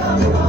Thank you.